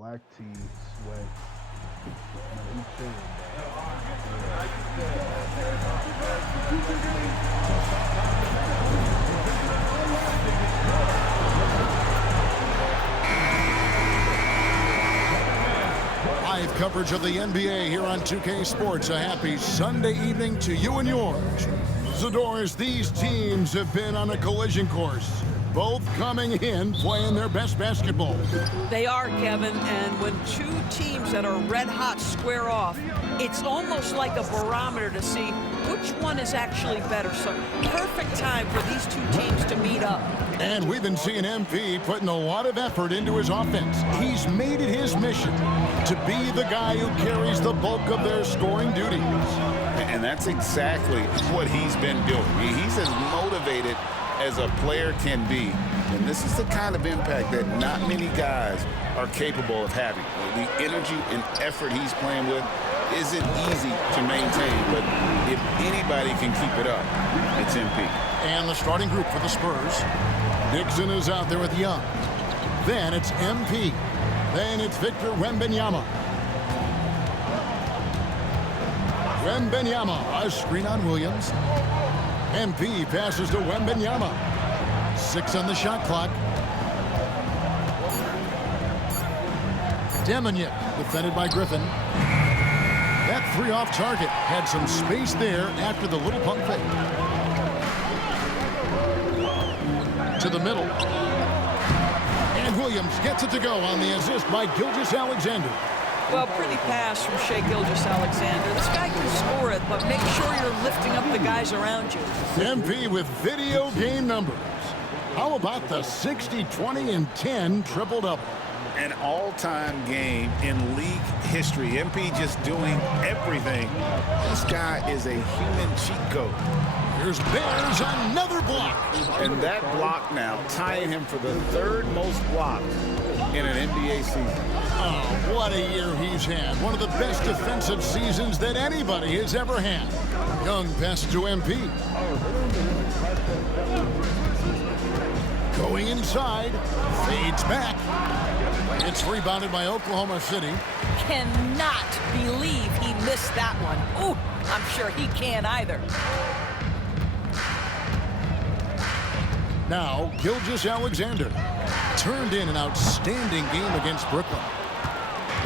black tee, sweat. He's chilling, Live coverage of the NBA here on 2K Sports. A happy Sunday evening to you and yours. Zadors, these teams have been on a collision course, both coming in playing their best basketball. They are, Kevin, and when two teams that are red hot square off, it's almost like a barometer to see which one is actually better. So perfect time for these two teams to meet up. And we've been seeing MP putting a lot of effort into his offense. He's made it his mission to be the guy who carries the bulk of their scoring duties. And that's exactly what he's been doing. He's as motivated as a player can be. And this is the kind of impact that not many guys are capable of having. The energy and effort he's playing with isn't easy to maintain, but if anybody can keep it up, it's MP. And the starting group for the Spurs. Dixon is out there with Young. Then it's MP. Then it's Victor Wembanyama. Wembanyama, a screen on Williams. MP passes to Wembanyama. 6 on the shot clock. Demonic, defended by Griffin. That 3 off target had some space there after the little pump fake. To the middle. And Williams gets it to go on the assist by Gilgeous-Alexander. Well, pretty pass from Shai Gilgeous-Alexander. This guy can score it, but make sure you're lifting up the guys around you. MP with video game numbers. How about the 60, 20, and 10 triple-double? An all-time game in league history. MP just doing everything. This guy is a human cheat code. Here's Bears, another block. And that block now tying him for the 3rd most blocks in an NBA season. Oh, what a year he's had. One of the best defensive seasons that anybody has ever had. Young passes to MP. Going inside, fades back. It's rebounded by Oklahoma City. Cannot believe he missed that one. Ooh, I'm sure he can't either. Now, Gilgeous-Alexander turned in an outstanding game against Brooklyn.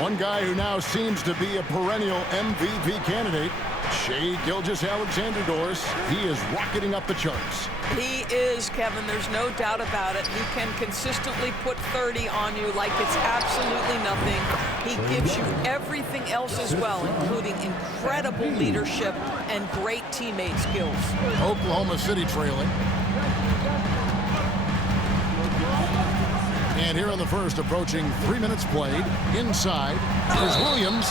One guy who now seems to be a perennial MVP candidate, Shai Gilgeous-Alexander, Doris. He is rocketing up the charts. He is, Kevin. There's no doubt about it. He can consistently put 30 on you like it's absolutely nothing. He gives you everything else as well, including incredible leadership and great teammate skills. Oklahoma City trailing. And here in the first, approaching 3 minutes played. Inside is Williams.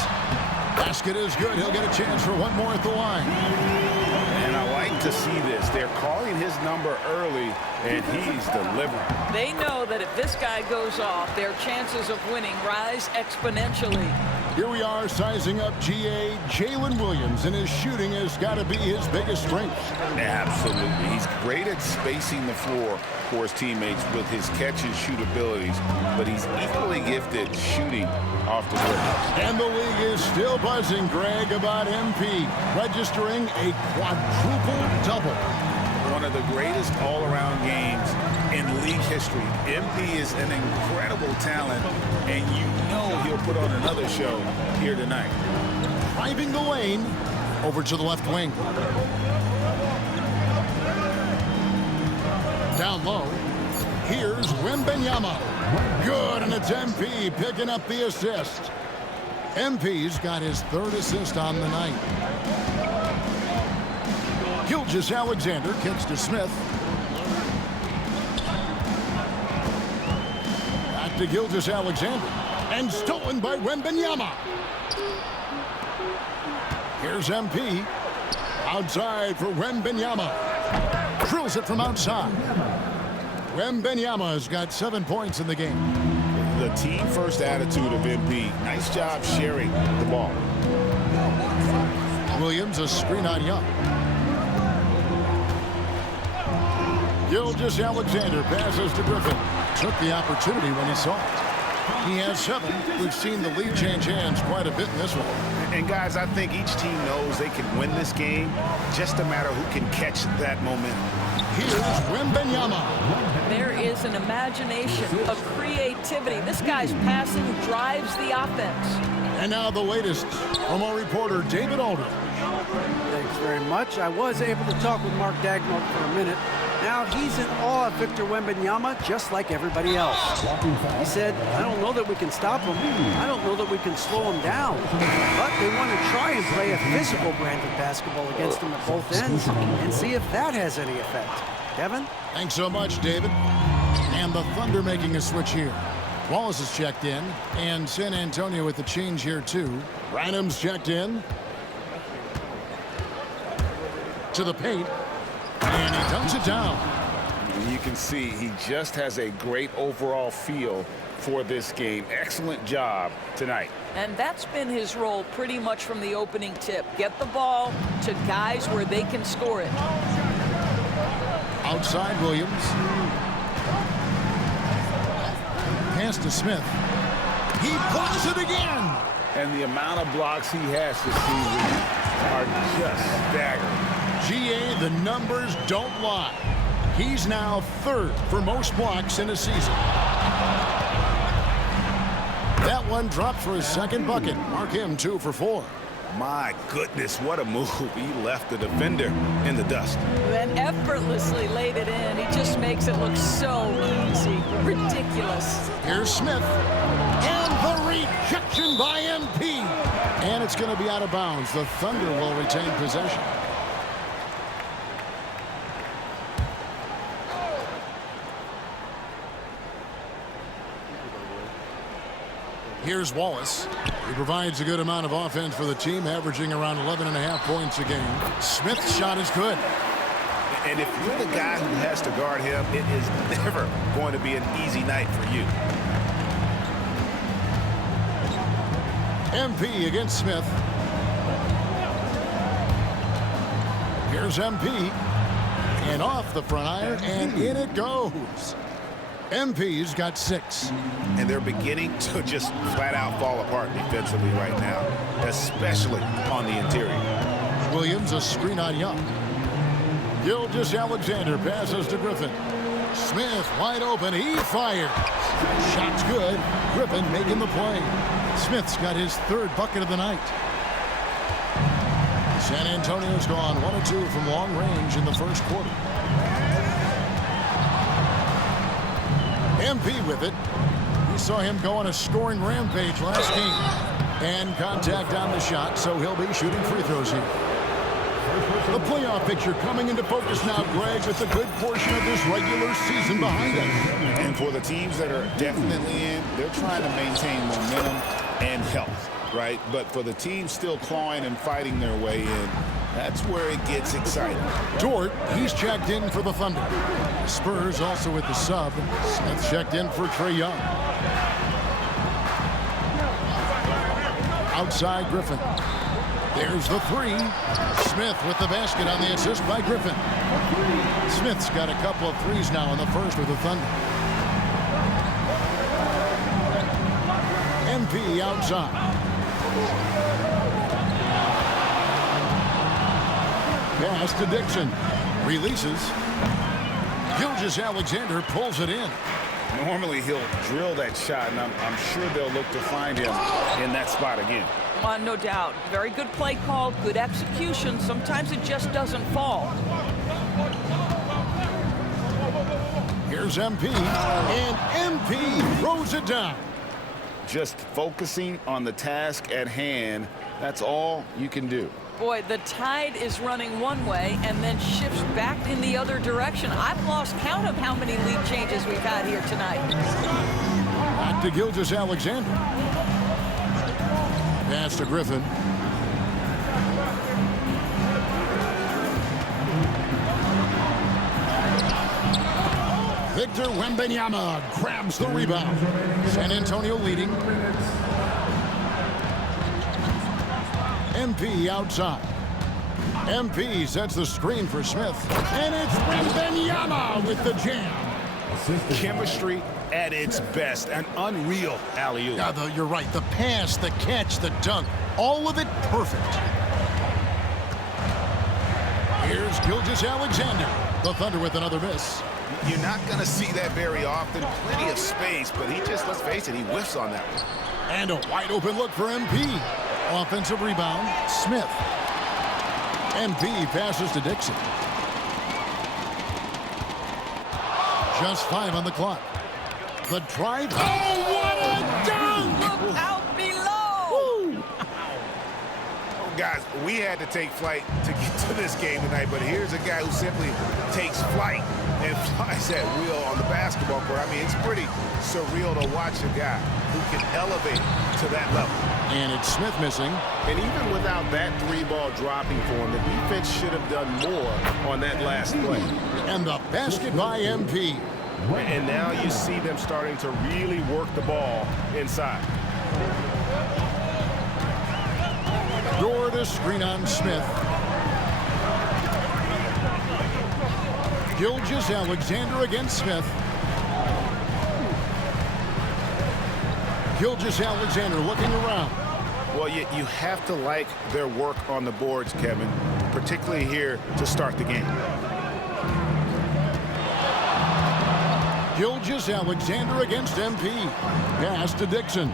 Basket is good. He'll get a chance for one more at the line. And I like to see this. They're calling his number early, and he's delivering. They know that if this guy goes off, their chances of winning rise exponentially. Here we are sizing up GA Jalen Williams, and his shooting has got to be his biggest strength. Absolutely. He's great at spacing the floor for his teammates with his catch and shoot abilities, but he's equally gifted shooting off the dribble. And the league is still buzzing, Greg, about MP registering a quadruple double. One of the greatest all-around games in league history. MP is an incredible talent, and you know he'll put on another show here tonight. Driving the lane over to the left wing. Down low. Here's Wembanyama. Good, and it's MP picking up the assist. MP's got his 3rd assist on the night. Gilgeous-Alexander kicks to Smith. Back to Gilgeous-Alexander. And stolen by Wembanyama. Here's MP. Outside for Wembanyama. Drills it from outside. Wembanyama has got 7 points in the game. The team-first attitude of MP. Nice job sharing the ball. Williams, a screen on Young. Gilgeous-Alexander passes to Griffin. Took the opportunity when he saw it. He has 7. We've seen the lead change hands quite a bit in this one. And guys, I think each team knows they can win this game. Just a matter who can catch that momentum. Here's Wembanyama. There is an imagination, a creativity. This guy's passing drives the offense. And now the latest from our reporter, David Aldridge. Thanks very much. I was able to talk with Mark Dagnall for a minute. Now he's in awe of Victor Wembanyama, just like everybody else. He said, I don't know that we can stop him. I don't know that we can slow him down. But they want to try and play a physical brand of basketball against him at both ends and see if that has any effect. Kevin? Thanks so much, David. And the Thunder making a switch here. Wallace is checked in, and San Antonio with the change here too. Random's checked in. To the paint. And he dunks it down. You can see he just has a great overall feel for this game. Excellent job tonight. And that's been his role pretty much from the opening tip. Get the ball to guys where they can score it. Outside Williams. Pass to Smith. He blocks it again. And the amount of blocks he has this season are just staggering. GA, the numbers don't lie. He's now 3rd for most blocks in a season. That one dropped for his 2nd bucket. Mark him 2 for 4. My goodness, what a move. He left the defender in the dust. Then effortlessly laid it in. He just makes it look so easy. Ridiculous. Here's Smith. And the rejection by MP. And it's going to be out of bounds. The Thunder will retain possession. Here's Wallace. He provides a good amount of offense for the team, averaging around 11.5 points a game. Smith's shot is good. And if you're the guy who has to guard him, it is never going to be an easy night for you. MP against Smith. Here's MP. And off the front iron, and in it goes. MP's got 6. And they're beginning to just flat out fall apart defensively right now, especially on the interior. Williams, a screen on Young. Gilgeous-Alexander passes to Griffin. Smith wide open. He fires. Shot's good. Griffin making the play. Smith's got his 3rd bucket of the night. San Antonio's gone 1 of 2 from long range in the 1st quarter. MP with it. We saw him go on a scoring rampage last game. And contact on the shot, so he'll be shooting free throws here. The playoff picture coming into focus now, Greg, with a good portion of this regular season behind us. And for the teams that are definitely in, they're trying to maintain momentum and health, right? But for the teams still clawing and fighting their way in, that's where it gets exciting. Dort, he's checked in for the Thunder. The Spurs also with the sub. Smith checked in for Trae Young. Outside Griffin. There's the 3. Smith with the basket on the assist by Griffin. Smith's got a couple of threes now in the 1st with the Thunder. MP outside. Pass to Dixon. Releases. Gilgeous-Alexander pulls it in. Normally he'll drill that shot, and I'm sure they'll look to find him in that spot again. No doubt. Very good play call, good execution. Sometimes it just doesn't fall. Here's MP, and MP throws it down. Just focusing on the task at hand, that's all you can do. Boy, the tide is running one way and then shifts back in the other direction. I've lost count of how many lead changes we've had here tonight. Back to Gilgeous-Alexander. Pass to Griffin. Victor Wembanyama grabs the rebound. San Antonio leading. MP outside. MP sets the screen for Smith. And it's Wembanyama with the jam. Chemistry at its best. An unreal alley-oop. Yeah, you're right. The pass, the catch, the dunk, all of it perfect. Here's Gilgeous-Alexander. The Thunder with another miss. You're not going to see that very often. Plenty of space, but he just, let's face it, he whiffs on that one. And a wide open look for MP. Offensive rebound, Smith. MP passes to Dixon. Just 5 on the clock. The drive. Oh, what a dunk! Look out below! Guys, we had to take flight to get to this game tonight, but here's a guy who simply takes flight and flies that wheel on the basketball court. I mean, it's pretty surreal to watch a guy who can elevate to that level. And it's Smith missing. And even without that 3-ball dropping for him, the defense should have done more on that last play. And the basket by MP. And now you see them starting to really work the ball inside. Door to screen on Smith. Gilgeous-Alexander against Smith. Gilgeous-Alexander looking around. Well, you have to like their work on the boards, Kevin, particularly here to start the game. Gilgeous-Alexander against MP. Pass to Dixon.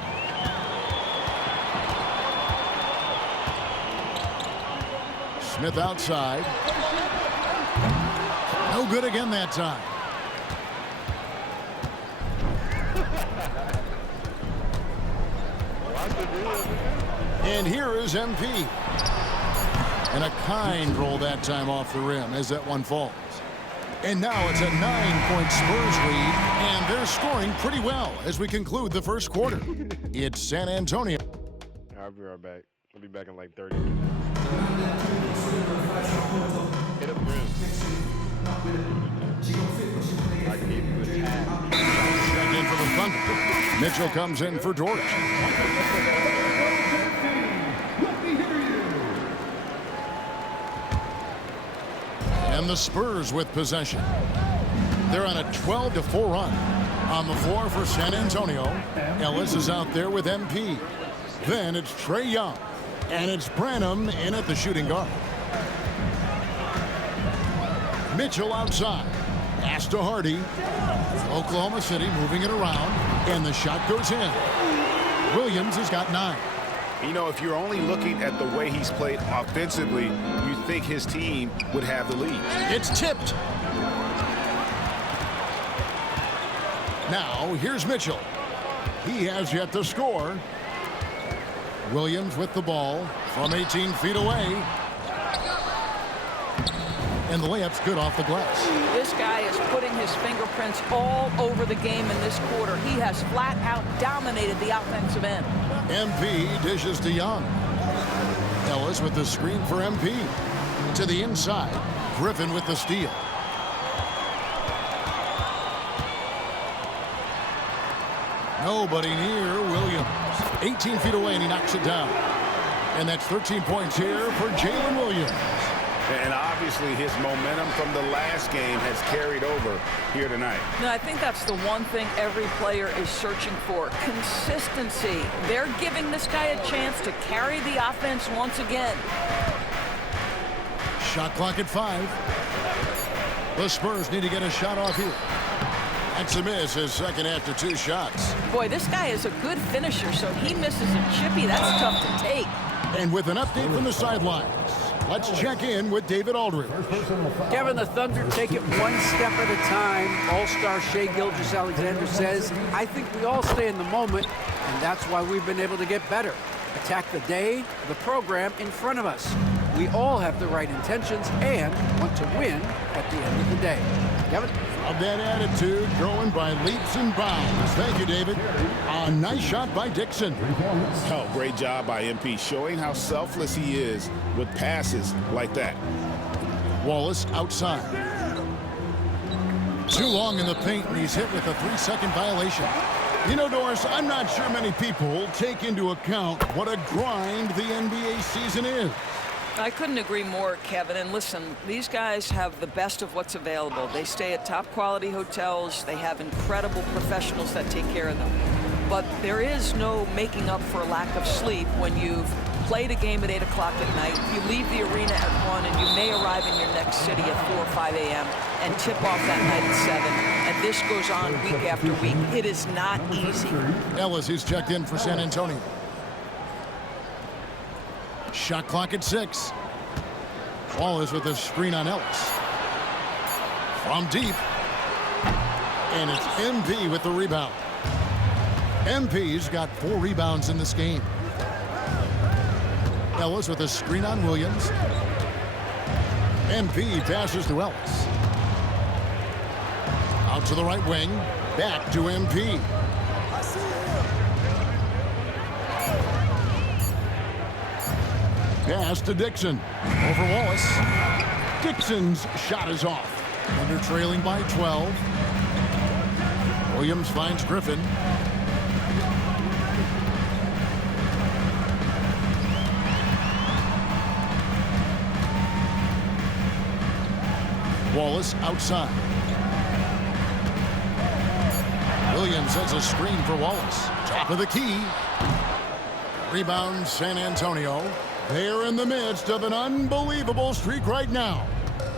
Smith outside. No good again that time. And here is MP. And a kind roll that time off the rim as that one falls. And now it's a 9-point Spurs lead, and they're scoring pretty well as we conclude the first quarter. It's San Antonio. I'll be right back. I'll be back in like 30 minutes. Hit up rim. I can even put it half. Check in for the Thunder. Mitchell comes in for Dort. And the Spurs with possession. They're on a 12-4 run. On the floor for San Antonio, Ellis is out there with MP. Then it's Trae Young. And it's Branham in at the shooting guard. Mitchell outside. Pass to Hardy. Oklahoma City moving it around. And the shot goes in. Williams has got 9. You know, if you're only looking at the way he's played offensively, you think his team would have the lead. It's tipped. Now, here's Mitchell. He has yet to score. Williams with the ball from 18 feet away. And the layup's good off the glass. This guy is putting his fingerprints all over the game in this quarter. He has flat out dominated the offensive end. MP dishes to Young. Ellis with the screen for MP. To the inside. Griffin with the steal. Nobody near Williams. 18 feet away, and he knocks it down. And that's 13 points here for Jalen Williams. And obviously his momentum from the last game has carried over here tonight. No, I think that's the one thing every player is searching for. Consistency. They're giving this guy a chance to carry the offense once again. Shot clock at 5. The Spurs need to get a shot off here. That's a miss, his second after 2 shots. Boy, this guy is a good finisher, so he misses a chippy. That's tough to take. And with an update from the sidelines, let's check in with David Aldridge. Kevin, the Thunder take it one step at a time. All-star Shai Gilgeous-Alexander says, I think we all stay in the moment, and that's why we've been able to get better. Attack the day, the program in front of us. We all have the right intentions and want to win at the end of the day. Kevin? Of that attitude, growing by leaps and bounds. Thank you, David. A nice shot by Dixon. Oh, great job by MP, showing how selfless he is with passes like that. Wallace outside. Too long in the paint, and he's hit with a 3-second violation. You know, Doris, I'm not sure many people take into account what a grind the NBA season is. I couldn't agree more, Kevin. And listen, these guys have the best of what's available. They stay at top quality hotels. They have incredible professionals that take care of them. But there is no making up for a lack of sleep when you've played a game at 8 o'clock at night, you leave the arena at 1, and you may arrive in your next city at 4 or 5 a.m. and tip off that night at 7. And this goes on week after week. It is not easy. Ellis, who's checked in for San Antonio. Shot clock at 6. Wallace with a screen on Ellis. From deep. And it's MP with the rebound. MP's got 4 rebounds in this game. Ellis with a screen on Williams. MP passes to Ellis. Out to the right wing. Back to MP. Pass to Dixon. Over Wallace. Dixon's shot is off. Under trailing by 12. Williams finds Griffin. Wallace outside. Williams has a screen for Wallace. Top of the key. Rebound San Antonio. They're in the midst of an unbelievable streak right now.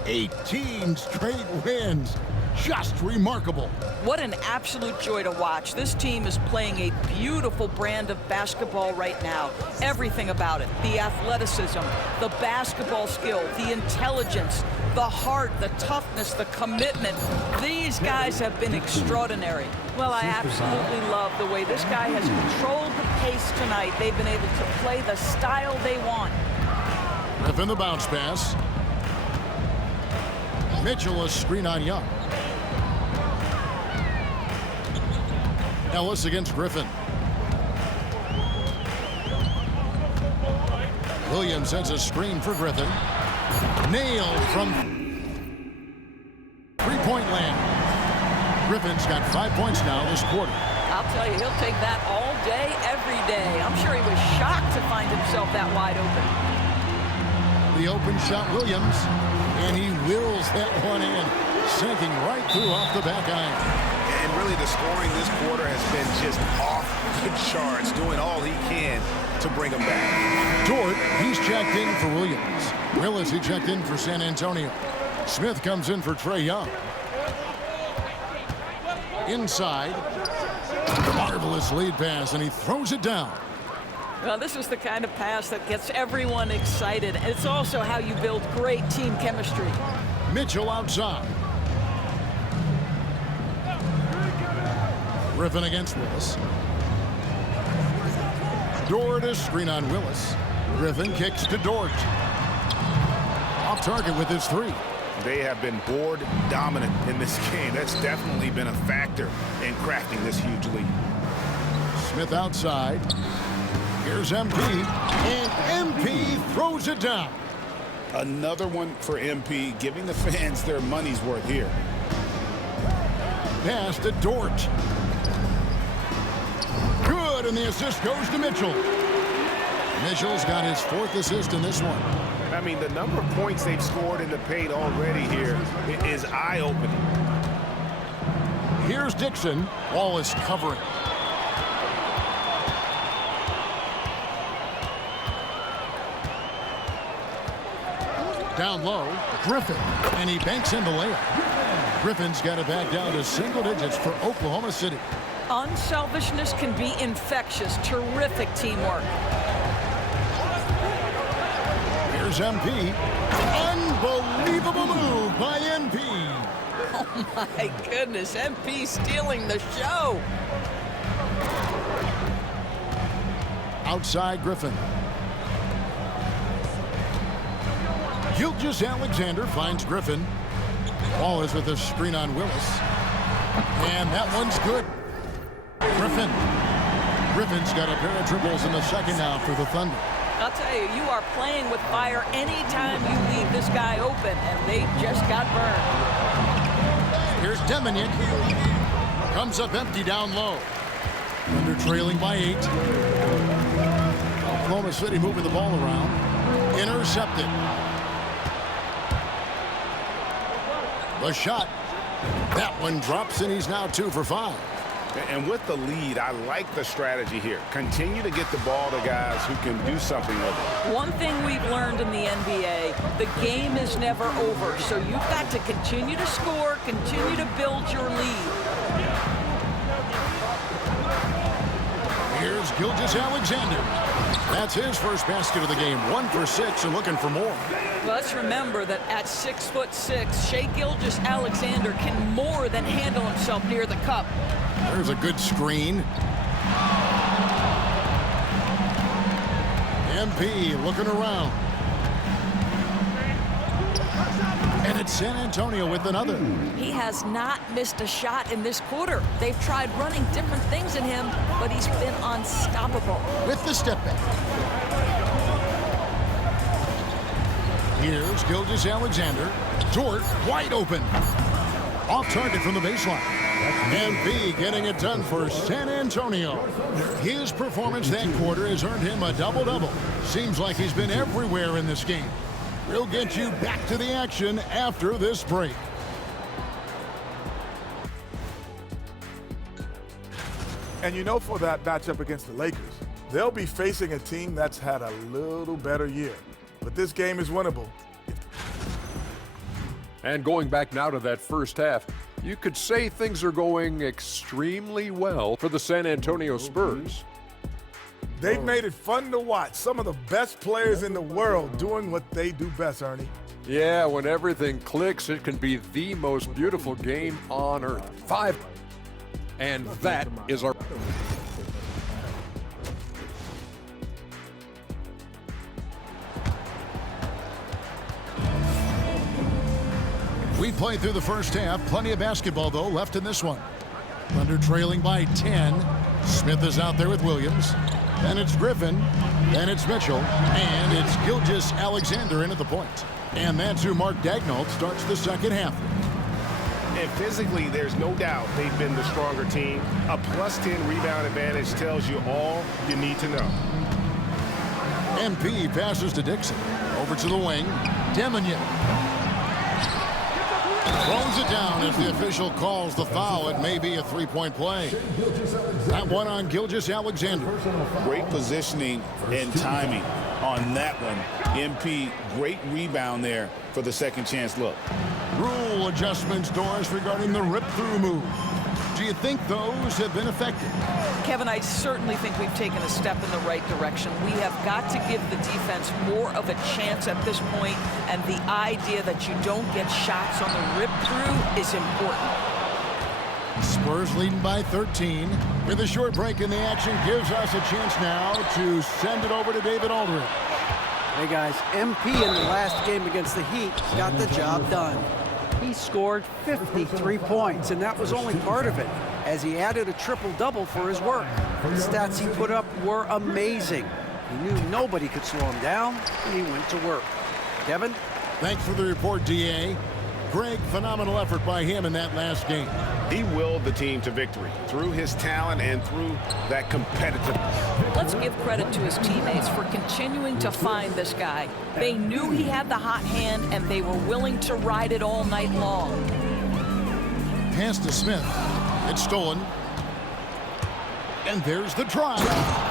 18 straight wins. Just remarkable. What an absolute joy to watch. This team is playing a beautiful brand of basketball right now. Everything about it. The athleticism, the basketball skill, the intelligence, the heart, the toughness, the commitment. These guys have been extraordinary. Well, I absolutely love the way this guy has controlled the pace tonight. They've been able to play the style they want. Griffin the bounce pass. Mitchell a screen on Young. Ellis against Griffin. Williams sends a screen for Griffin. Nailed from three-point land. Griffin's got 5 points now this quarter. I'll tell you, he'll take that all day, every day. I'm sure he was shocked to find himself that wide open. The open shot, Williams, and he wills that one in, sinking right through off the back iron. And really the scoring this quarter has been just off the charts, doing all he can to bring him back. Dort, he's checked in for Williams. Willis, he checked in for San Antonio. Smith comes in for Trae Young. Inside. Marvelous lead pass, and he throws it down. Well, this is the kind of pass that gets everyone excited. It's also how you build great team chemistry. Mitchell outside. Griffin against Willis. Dort a screen on Willis. Griffin kicks to Dort. Off target with his 3. They have been board dominant in this game. That's definitely been a factor in crafting this huge lead. Smith outside. Here's MP. And MP throws it down. Another one for MP, giving the fans their money's worth here. Pass to Dort. Good, and the assist goes to Mitchell. Mitchell's got his 4th assist in this one. I mean, the number of points they've scored in the paint already here is eye-opening. Here's Dixon. Wallace covering. Down low, Griffin, and he banks in the layup. Griffin's got it back down to single digits for Oklahoma City. Unselfishness can be infectious. Terrific teamwork. Here's MP. Unbelievable move by MP. Oh, my goodness. MP stealing the show. Outside Griffin. Gilgeous Alexander finds Griffin. Wallace with a screen on Willis. And that one's good. Griffin's got a pair of triples in the second now for the Thunder. I'll tell you, you are playing with fire anytime you leave this guy open, and they just got burned. Here's Deminick. Comes up empty down low. Thunder trailing by 8. Oklahoma City moving the ball around. Intercepted. The shot. That one drops, and he's now 2 for 5. And with the lead, I like the strategy here. Continue to get the ball to guys who can do something with it. One thing we've learned in the NBA, the game is never over. So you've got to continue to score, continue to build your lead. Here's Gilgeous-Alexander. That's his first basket of the game. 1 for 6 and looking for more. Let's remember that at 6'6", Shai Gilgeous-Alexander can more than handle himself near the cup. There's a good screen. MP looking around. And it's San Antonio with another. He has not missed a shot in this quarter. They've tried running different things in him, but he's been unstoppable. With the step back. Here's Gilgeous-Alexander. Dort wide open. Off target from the baseline. MP getting it done for San Antonio. His performance that quarter has earned him a double-double. Seems like he's been everywhere in this game. We'll get you back to the action after this break. And you know, for that matchup against the Lakers, they'll be facing a team that's had a little better year. But this game is winnable. And going back now to that first half, you could say things are going extremely well for the San Antonio Spurs. They've made it fun to watch. Some of the best players in the world doing what they do best, Ernie. Yeah, when everything clicks, it can be the most beautiful game on earth. 5. And that is our... We played through the first half. Plenty of basketball, though, left in this one. Thunder trailing by 10. Smith is out there with Williams. Then it's Griffin. Then it's Mitchell. And it's Gilgeous-Alexander in at the point. And that's who Mark Daigneault starts the second half. And physically, there's no doubt they've been the stronger team. A +10 rebound advantage tells you all you need to know. MP passes to Dixon. Over to the wing. Demignon. Throws it down as the official calls the foul. It may be a three-point play. That one on Gilgeous-Alexander. Great positioning and timing on that one. MP, great rebound there for the second chance look. Rule adjustments, Doris, regarding the rip-through move. Do you think those have been effective? Kevin, I certainly think we've taken a step in the right direction. We have got to give the defense more of a chance at this point, and the idea that you don't get shots on the rip-through is important. Spurs leading by 13. With a short break in the action, gives us a chance now to send it over to David Aldridge. Hey guys, MP in the last game against the Heat got the job done. He scored 53 points, and that was only part of it, as he added a triple-double for his work. The stats he put up were amazing. He knew nobody could slow him down, and he went to work. Kevin? Thanks for the report, D.A. Greg, phenomenal effort by him in that last game. He willed the team to victory through his talent and through that competitiveness. Let's give credit to his teammates for continuing to find this guy. They knew he had the hot hand, and they were willing to ride it all night long. Pass to Smith. It's stolen. And there's the drive.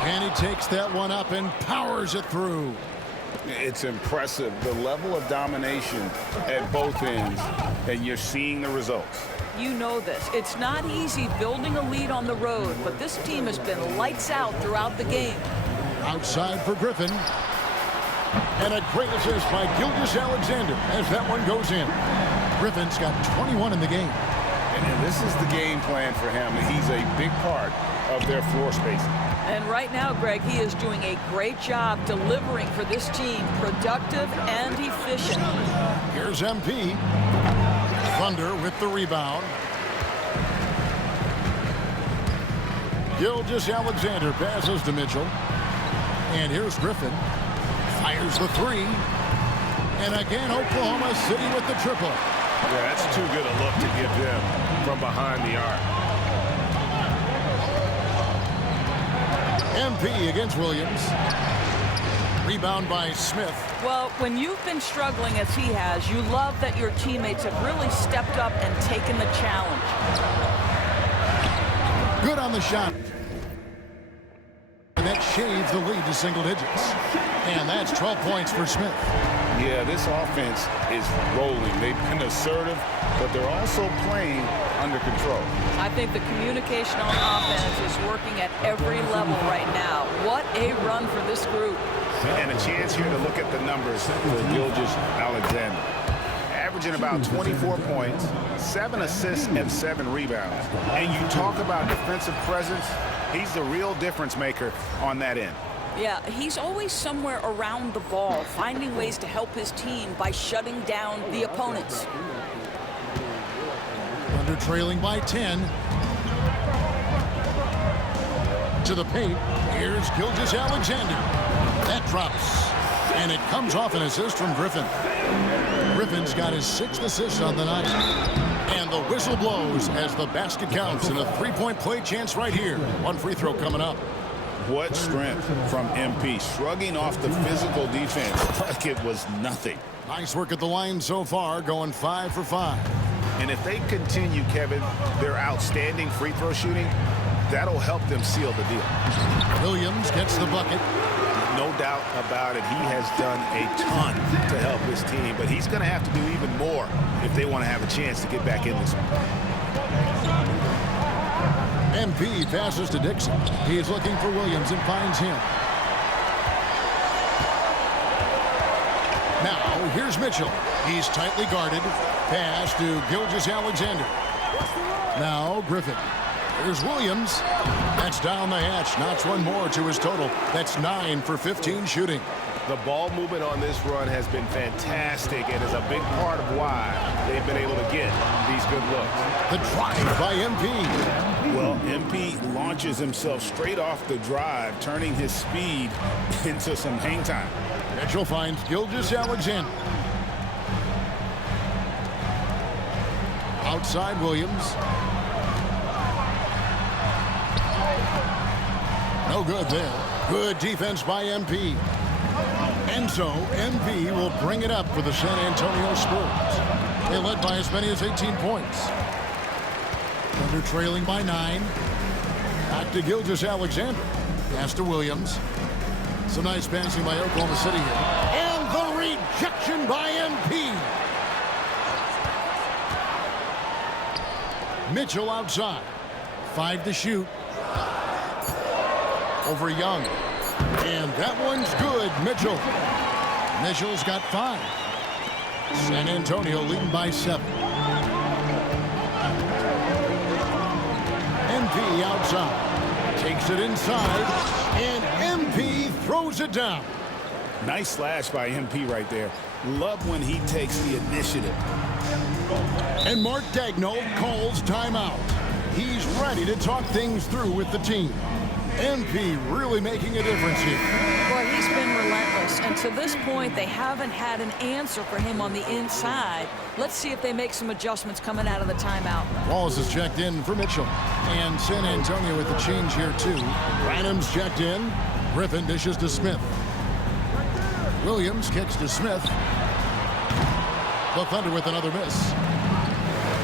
And he takes that one up and powers it through. It's impressive, the level of domination at both ends, and you're seeing the results. You know this. It's not easy building a lead on the road, but this team has been lights out throughout the game. Outside for Griffin. And a great assist by Gilgeous-Alexander as that one goes in. Griffin's got 21 in the game. And this is the game plan for him. He's a big part of their floor spacing. And right now, Greg, he is doing a great job delivering for this team, productive and efficient. Here's MP. Thunder with the rebound. Gilgeous-Alexander passes to Mitchell. And here's Griffin. Fires the three. And again, Oklahoma City with the triple. Yeah, that's too good a look to give them from behind the arc. MP against Williams. Rebound by Smith. Well, when you've been struggling as he has, you love that your teammates have really stepped up and taken the challenge. Good on the shot. And that shaves the lead to single digits. And that's 12 points for Smith. Yeah, this offense is rolling. They've been assertive, but they're also playing under control. I think the communication on offense is working at every level right now. What a run for this group. And a chance here to look at the numbers for Gilgeous-Alexander. Averaging about 24 points, 7 assists, and 7 rebounds. And you talk about defensive presence, he's the real difference maker on that end. Yeah, he's always somewhere around the ball, finding ways to help his team by shutting down the opponents. Thunder trailing by 10. To the paint. Here's Gilgeous-Alexander. That drops. And it comes off an assist from Griffin. Griffin's got his 6th assist on the night. And the whistle blows as the basket counts and a 3-point play chance right here. One free throw coming up. What strength from MP, shrugging off the physical defense like it was nothing. Nice work at the line so far, going 5 for 5. And if they continue, Kevin, their outstanding free throw shooting, that'll help them seal the deal. Williams gets the bucket. No doubt about it, he has done a ton to help his team, but he's going to have to do even more if they want to have a chance to get back in this one. MP passes to Dixon. He is looking for Williams and finds him. Now, here's Mitchell. He's tightly guarded. Pass to Gilgeous-Alexander. Now, Griffin. Here's Williams. That's down the hatch. Knocks one more to his total. That's 9 for 15 shooting. The ball movement on this run has been fantastic and is a big part of why they've been able to get these good looks. The drive by MP. Well, MP launches himself straight off the drive, turning his speed into some hang time. Mitchell finds Gilgeous-Alexander. Outside Williams. No good there. Good defense by MP. And so, MP will bring it up for the San Antonio Spurs. They led by as many as 18 points. Thunder trailing by 9. Back to Gilgeous-Alexander. Pass to Williams. Some nice passing by Oklahoma City here. And the rejection by MP. Mitchell outside. 5 to shoot. Over Young. And that one's good, Mitchell. Mitchell's got 5. San Antonio leading by 7. MP outside. Takes it inside. And MP throws it down. Nice slash by MP right there. Love when he takes the initiative. And Mark Daigneault calls timeout. He's ready to talk things through with the team. MP really making a difference here. Boy, he's been relentless, and to this point, they haven't had an answer for him on the inside. Let's see if they make some adjustments coming out of the timeout. Wallace is checked in for Mitchell. And San Antonio with the change here, too. Branham's checked in. Griffin dishes to Smith. Williams kicks to Smith. The Thunder with another miss.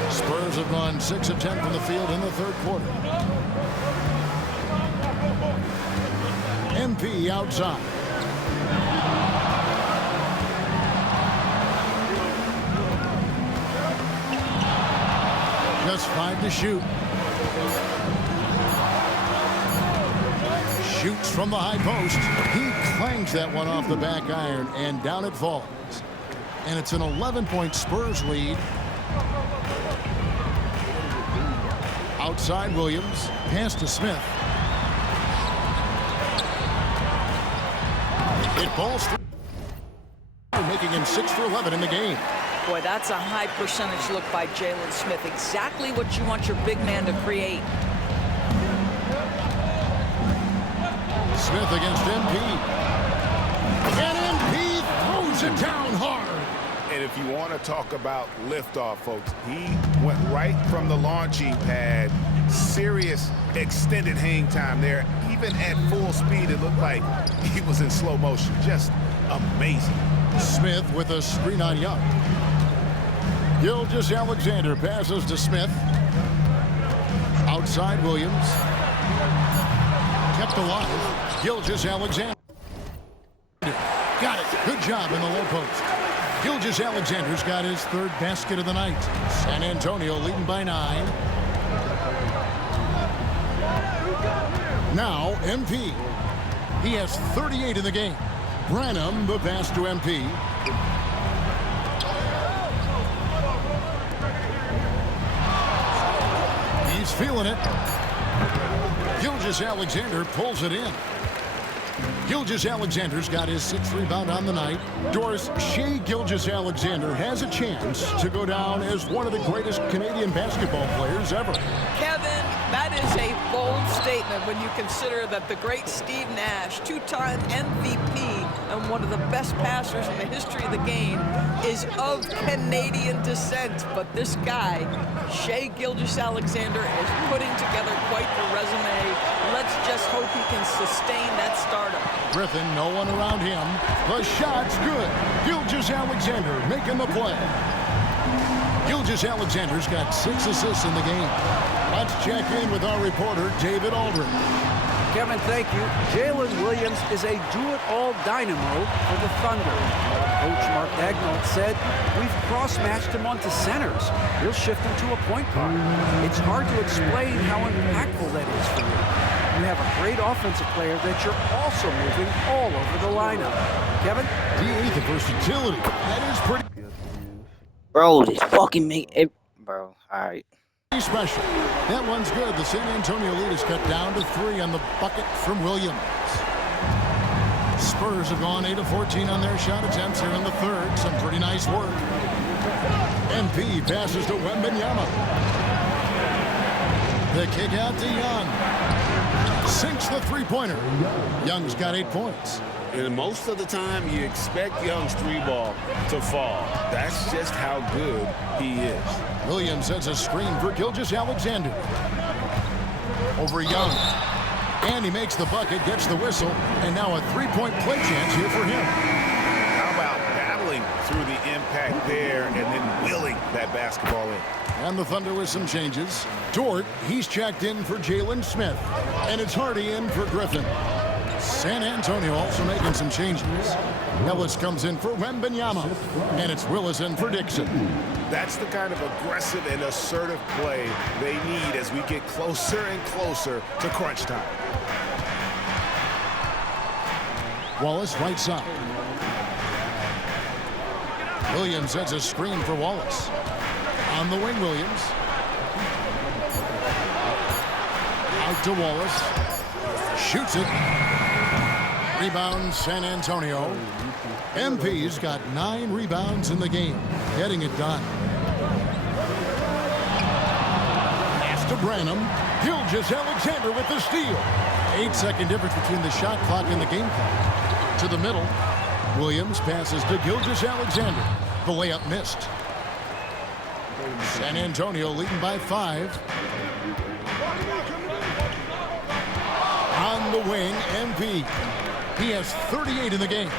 Spurs have gone 6 of 10 from the field in the third quarter. MP outside. Just 5 to shoot. Shoots from the high post. He clangs that one off the back iron, and down it falls. And it's an 11-point Spurs lead. Outside Williams. Pass to Smith. It falls through, making him 6 for 11 in the game. Boy, that's a high percentage look by Jalen Smith. Exactly what you want your big man to create. Smith against MP. And MP throws it down hard. And if you want to talk about liftoff, folks, he went right from the launching pad. Serious extended hang time there. He even at full speed, it looked like he was in slow motion. Just amazing. Smith with a screen on Young. Gilgeous-Alexander passes to Smith. Outside Williams. Kept alive. Gilgeous-Alexander. Got it. Good job in the low post. Gilgeous-Alexander's got his third basket of the night. San Antonio leading by 9. Now MP. He has 38 in the game. Branham, the pass to MP. He's feeling it. Gilgeous-Alexander pulls it in. Gilgeous-Alexander's got his 6th rebound on the night. Doris, Shai Gilgeous-Alexander has a chance to go down as one of the greatest Canadian basketball players ever. Kevin, that is a bold statement when you consider that the great Steve Nash, 2-time MVP and one of the best passers in the history of the game, is of Canadian descent. But this guy, Shai Gilgeous-Alexander, is putting together quite the resume. Let's just hope he can sustain that stardom. Griffin, no one around him. The shot's good. Gilgeous-Alexander making the play. Gilgeous-Alexander's got 6 assists in the game. Let's check in with our reporter, David Aldridge. Kevin, thank you. Jalen Williams is a do-it-all dynamo for the Thunder. Coach Mark Daigneault said, we've cross-matched him onto centers. We'll shift him to a point guard. It's hard to explain how impactful that is for you. You have a great offensive player that you're also moving all over the lineup. Kevin? D8, the versatility. That is pretty Bro, this fucking make it. Bro, alright. special. That one's good. The San Antonio lead is cut down to 3 on the bucket from Williams. Spurs have gone 8 of 14 on their shot attempts here in the third. Some pretty nice work. MP passes to Wembanyama. The kick out to Young. Sinks the three-pointer. Young's got 8 points. And most of the time, you expect Young's 3-ball to fall. That's just how good he is. Williams sets a screen for Gilgeous-Alexander. Over Young. And he makes the bucket, gets the whistle, and now a 3-point play chance here for him. How about battling through the impact there and then willing that basketball in? And the Thunder with some changes. Dort, he's checked in for Jalen Smith. And it's Hardy in for Griffin. San Antonio also making some changes. Ellis comes in for Wembanyama. And it's Willis in for Dixon. That's the kind of aggressive and assertive play they need as we get closer and closer to crunch time. Wallace right side. Williams sets a screen for Wallace. On the wing, Williams. Out to Wallace. Shoots it. Rebound, San Antonio. MP's got 9 rebounds in the game. Getting it done. Pass to Branham. Gilgeous-Alexander with the steal. 8-second difference between the shot clock and the game clock. To the middle. Williams passes to Gilgeous-Alexander. The layup missed. San Antonio leading by 5. On the wing, MP. He has 38 in the game.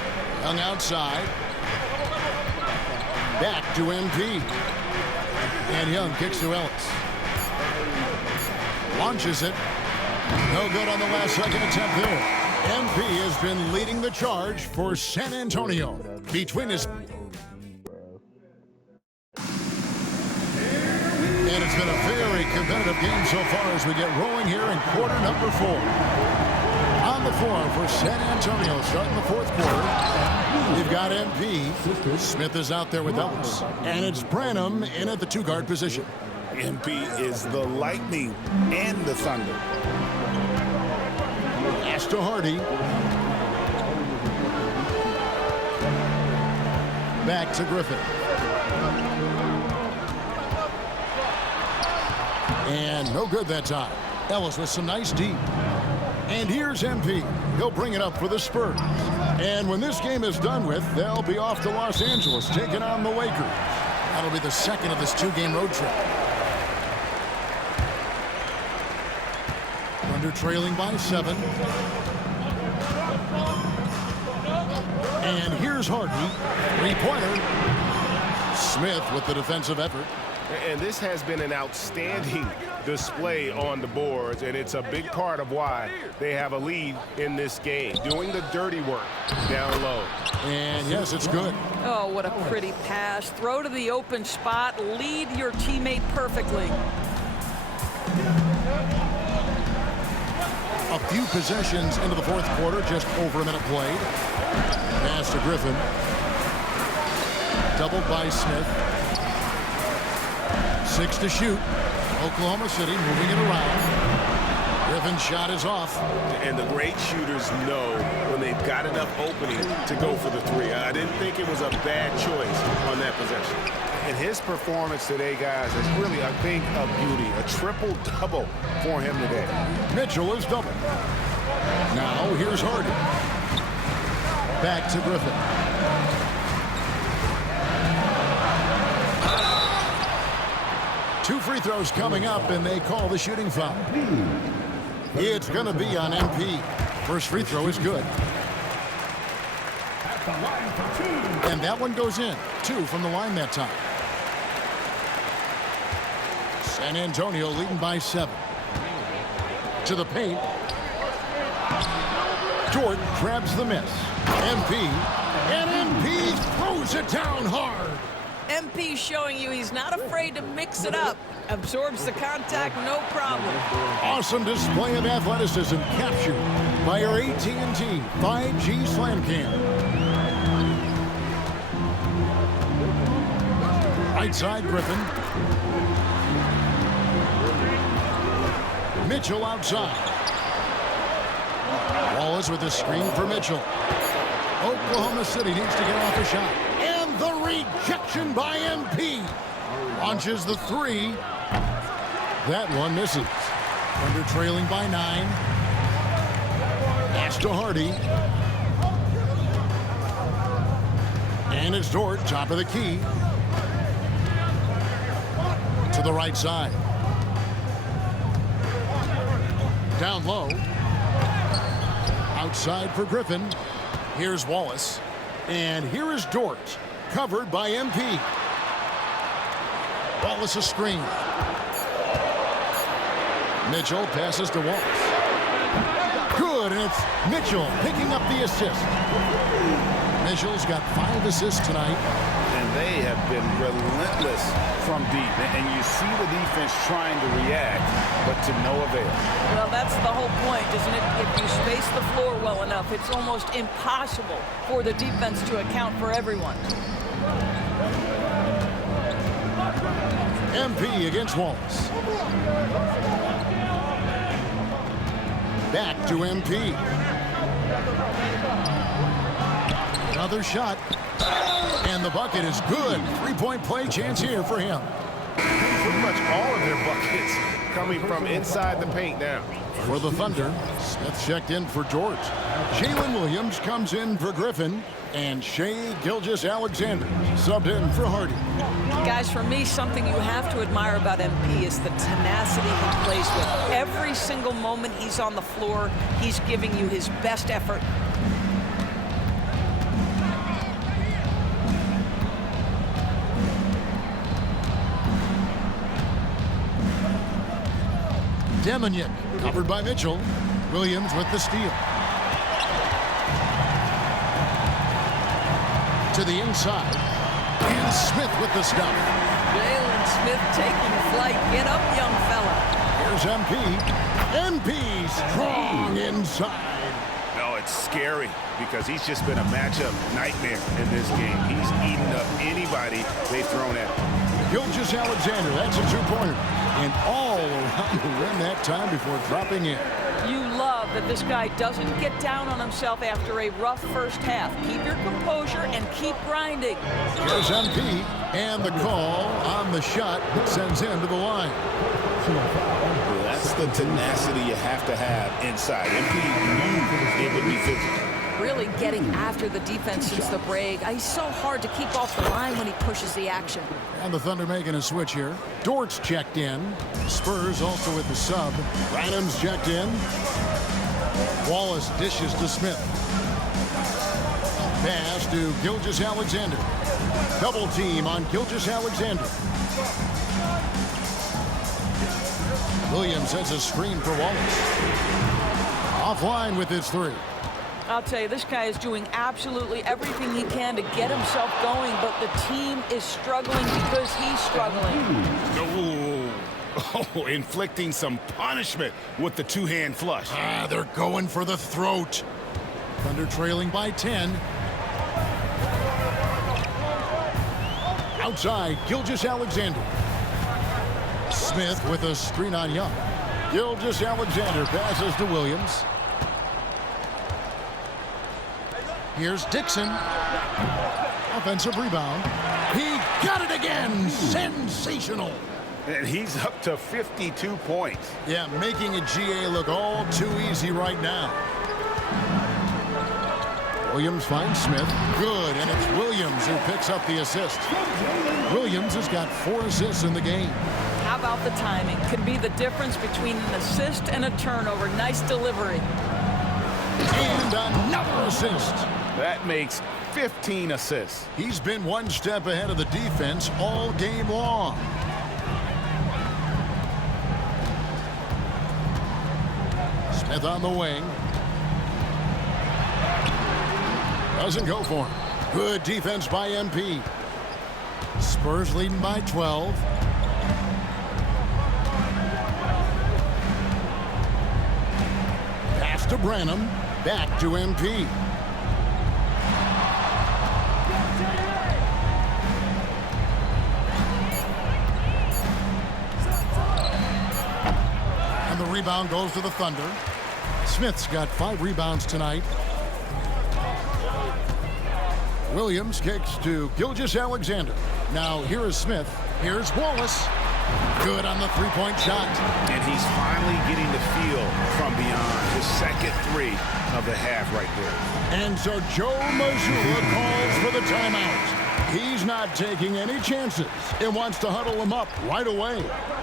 Young outside. Back to MP. And Young kicks to Ellis. Launches it. No good on the last second attempt there. MP has been leading the charge for San Antonio. Between his... And it's been a very competitive game so far as we get rolling here in quarter number 4. On the floor for San Antonio starting the 4th quarter. You've got MP. Smith is out there with Ellis. And it's Branham in at the 2-guard position. MP is the Lightning and the Thunder. Pass to Hardy. Back to Griffin. And no good that time. Ellis with some nice deep. And here's MP. He'll bring it up for the Spurs. And when this game is done with, they'll be off to Los Angeles, taking on the Lakers. That'll be the second of this 2-game road trip. Thunder trailing by 7. And here's Hardy. 3-pointer. Smith with the defensive effort. And this has been an outstanding display on the boards, and it's a big part of why they have a lead in this game, doing the dirty work down low. And yes, it's good. Oh, what a pretty pass. Throw to the open spot. Lead your teammate perfectly. A few possessions into the fourth quarter, just over a minute played. Pass to Griffin. Doubled by Smith. 6 to shoot. Oklahoma City moving it around. Griffin's shot is off. And the great shooters know when they've got enough opening to go for the three. I didn't think it was a bad choice on that possession. And his performance today, guys, is really a thing of beauty. A triple-double for him today. Mitchell is doubled. Now here's Hardy. Back to Griffin. Two free throws coming up, and they call the shooting foul. It's going to be on MP. First free throw is good. And that one goes in. 2 from the line that time. San Antonio leading by 7. To the paint. Jordan grabs the miss. MP. And MP throws it down hard. MP showing you he's not afraid to mix it up. Absorbs the contact, no problem. Awesome display of athleticism captured by our AT&T 5G Slam Cam. Right side, Griffin. Mitchell outside. Wallace with a screen for Mitchell. Oklahoma City needs to get off a shot. And the rejection by MP. Launches the 3. That one misses. Thunder trailing by 9. Pass to Hardy. And it's Dort, top of the key. To the right side. Down low. Outside for Griffin. Here's Wallace. And here is Dort, covered by MP. Wallace a screen. Mitchell passes to Wallace. Good, and it's Mitchell picking up the assist. Mitchell's got 5 assists tonight. And they have been relentless from deep. And you see the defense trying to react, but to no avail. Well, that's the whole point, isn't it? If you space the floor well enough, it's almost impossible for the defense to account for everyone. MP against Wallace. Back to MP. Another shot. And the bucket is good. 3-point play chance here for him. Pretty much all of their buckets coming from inside the paint now. For the Thunder, Smith checked in for George. Jalen Williams comes in for Griffin. And Shai Gilgeous-Alexander subbed in for Hardy. Guys, for me, something you have to admire about MP is the tenacity he plays with. Every single moment he's on the floor, he's giving you his best effort. Demonic covered by Mitchell. Williams with the steal. To the inside. And Smith with the stop. Jalen Smith taking flight. Get up, young fella. Here's MP. MP strong inside. No, it's scary because he's just been a matchup nightmare in this game. He's eating up anybody they've thrown at him. Gilgeous-Alexander, that's a 2-pointer. And all around the rim that time before dropping in. You love that this guy doesn't get down on himself after a rough first half. Keep your composure and keep grinding. Here's MP, and the call on the shot that sends him to the line. That's the tenacity you have to have inside. MP knew it would be physical. really getting after the defense since the break. He's so hard to keep off the line when he pushes the action. And the Thunder making a switch here. Dort's checked in. Spurs also with the sub. Branham's checked in. Wallace dishes to Smith. Pass to Gilgeous-Alexander. Double team on Gilgeous-Alexander. Williams has a screen for Wallace. Offline with his three. I'll tell you, this guy is doing absolutely everything he can to get himself going, but the team is struggling because he's struggling. Oh, inflicting some punishment with the two-hand flush. They're going for the throat. Thunder trailing by 10. Outside, Gilgeous-Alexander. Smith with a screen on Young. Gilgeous-Alexander passes to Williams. Here's Dixon. Offensive rebound. He got it again. Sensational. And he's up to 52 points. Yeah, making a GA look all too easy right now. Williams finds Smith. Good, and it's Williams who picks up the assist. Williams has got 4 assists in the game. How about the timing? Can be the difference between an assist and a turnover. Nice delivery. And another assist. That makes 15 assists. He's been one step ahead of the defense all game long. Smith on the wing. Doesn't go for him. Good defense by MP. Spurs leading by 12. Pass to Branham. Back to MP. And the rebound goes to the Thunder. Smith's got 5 rebounds tonight. Williams kicks to Gilgeous-Alexander. Now here is Smith. Here's Wallace. Good on the three-point shot. And he's finally getting the feel from beyond his second 3 of the half right there. And so Joe Mazzulla calls for the timeout. He's not taking any chances and wants to huddle him up right away.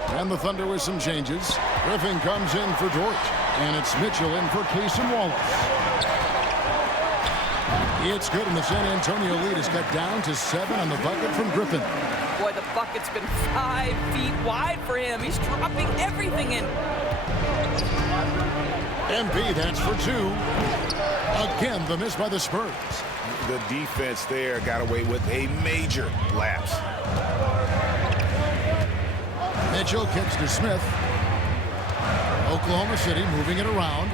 And the Thunder with some changes. Griffin comes in for Dort. And it's Mitchell in for Case and Wallace. It's good, and the San Antonio lead is cut down to 7 on the bucket from Griffin. Boy, the bucket's been 5 feet wide for him. He's dropping everything in. MP, that's for 2. Again, the miss by the Spurs. The defense there got away with a major lapse. Mitchell kicks to Smith. Oklahoma City moving it around.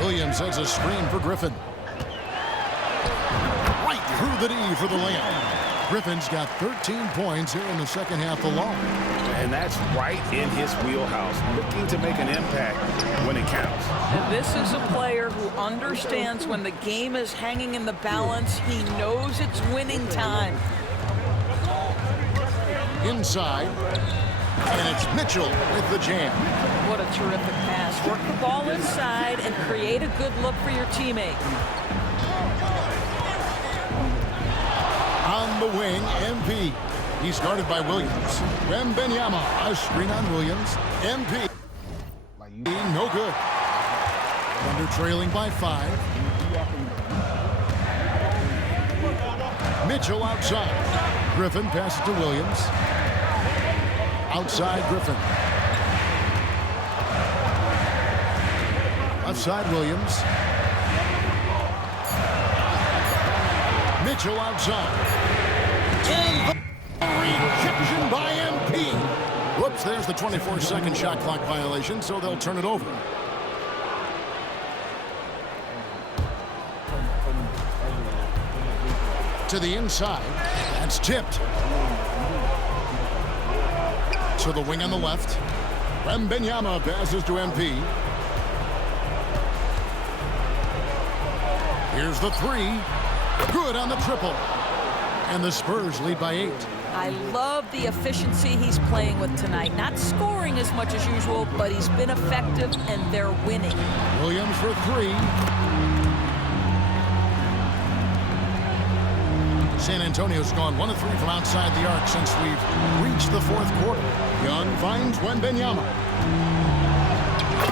Williams has a screen for Griffin. Right through the D for the layup. Griffin's got 13 points here in the second half alone. And that's right in his wheelhouse, looking to make an impact when it counts. And this is a player who understands when the game is hanging in the balance. He knows it's winning time. Inside. And it's Mitchell with the jam. What a terrific pass. Work the ball inside and create a good look for your teammate. On the wing, MP. He's guarded by Williams. Wembanyama, a screen on Williams. MP. No good. Thunder trailing by 5. Mitchell outside. Griffin passes to Williams. Outside Griffin. Left side Williams. Mitchell outside. And the rejection by MP. Whoops, there's the 24-second shot clock violation, so they'll turn it over. To the inside. That's tipped. To the wing on the left. Wembanyama passes to MP. Here's the 3. Good on the triple. And the Spurs lead by 8. I love the efficiency he's playing with tonight. Not scoring as much as usual, but he's been effective, and they're winning. Williams for 3. San Antonio's gone 1 of 3 from outside the arc since we've reached the fourth quarter. Young finds Wembanyama.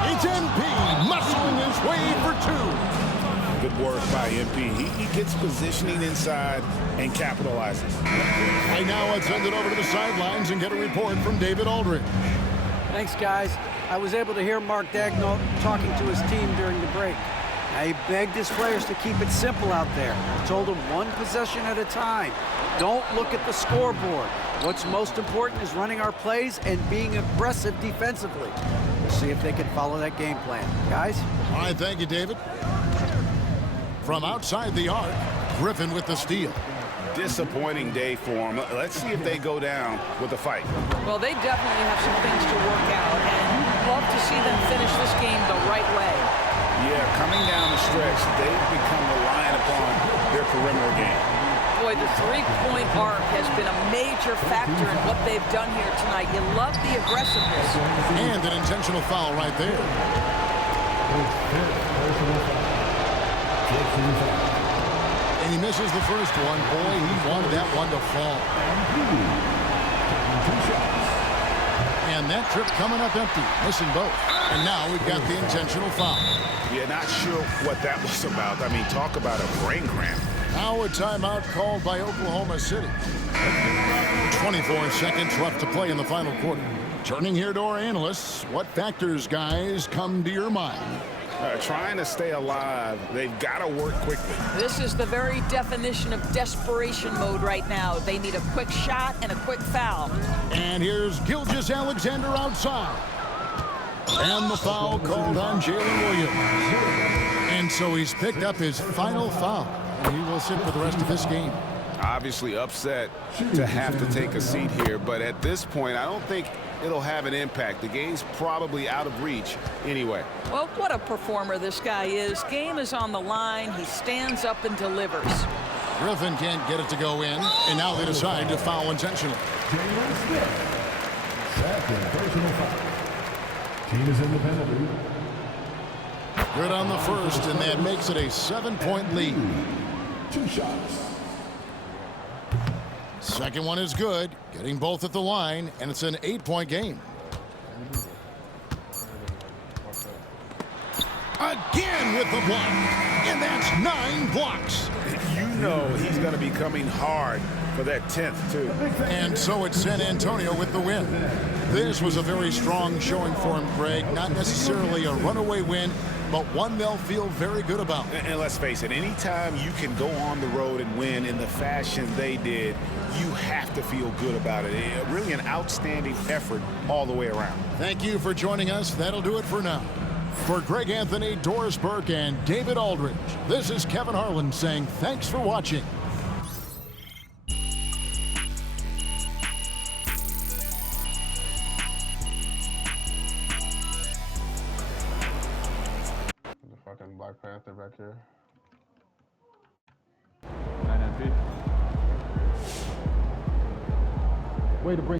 It's MP muscling his way for 2. Good work by MP. He gets positioning inside and capitalizes. Right now, let's send it over to the sidelines and get a report from David Aldridge. Thanks, guys. I was able to hear Mark Daigneault talking to his team during the break. He begged his players to keep it simple out there. He told them 1 possession at a time. Don't look at the scoreboard. What's most important is running our plays and being aggressive defensively. We'll see if they can follow that game plan. Guys? All right, thank you, David. From outside the arc, Griffin with the steal. Disappointing day for them. Let's see if they go down with a fight. Well, they definitely have some things to work out, and love to see them finish this game the right way. Yeah, coming down the stretch, they've become reliant upon their perimeter game. Boy, the three-point arc has been a major factor in what they've done here tonight. You love the aggressiveness. And an intentional foul right there. And he misses the first one. Boy, he wanted that one to fall. And that trip coming up empty, missing both. And now we've got the intentional foul. Yeah, not sure what that was about. I mean, talk about a brain cramp. Now a timeout called by Oklahoma City. 24 seconds left to play in the final quarter. Turning here to our analysts, what factors, guys, come to your mind? Trying to stay alive, they've got to work quickly. This is the very definition of desperation mode right now. They need a quick shot and a quick foul. And here's Gilgeous-Alexander outside. And the foul called on Jalen Williams. And so he's picked up his final foul. And he will sit for the rest of this game. Obviously upset to have to take a seat here, but at this point, I don't think it'll have an impact. The game's probably out of reach anyway. Well, what a performer this guy is. Game is on the line. He stands up and delivers. Griffin can't get it to go in, and now they decide to foul intentionally. Second personal foul. Team is in the penalty. Good on the first, and that makes it a 7-point lead. 2 shots. Second one is good, getting both at the line, and it's an 8-point game. Again with the block, and that's 9 blocks. You know he's going to be coming hard for that 10th, too. And so it's San Antonio with the win. This was a very strong showing for him, Greg. Not necessarily a runaway win, but one they'll feel very good about. And let's face it, anytime you can go on the road and win in the fashion they did, you have to feel good about it. Really an outstanding effort all the way around. Thank you for joining us. That'll do it for now. For Greg Anthony, Doris Burke, and David Aldridge, this is Kevin Harlan saying thanks for watching. The fucking Black Panther back here. Way to bring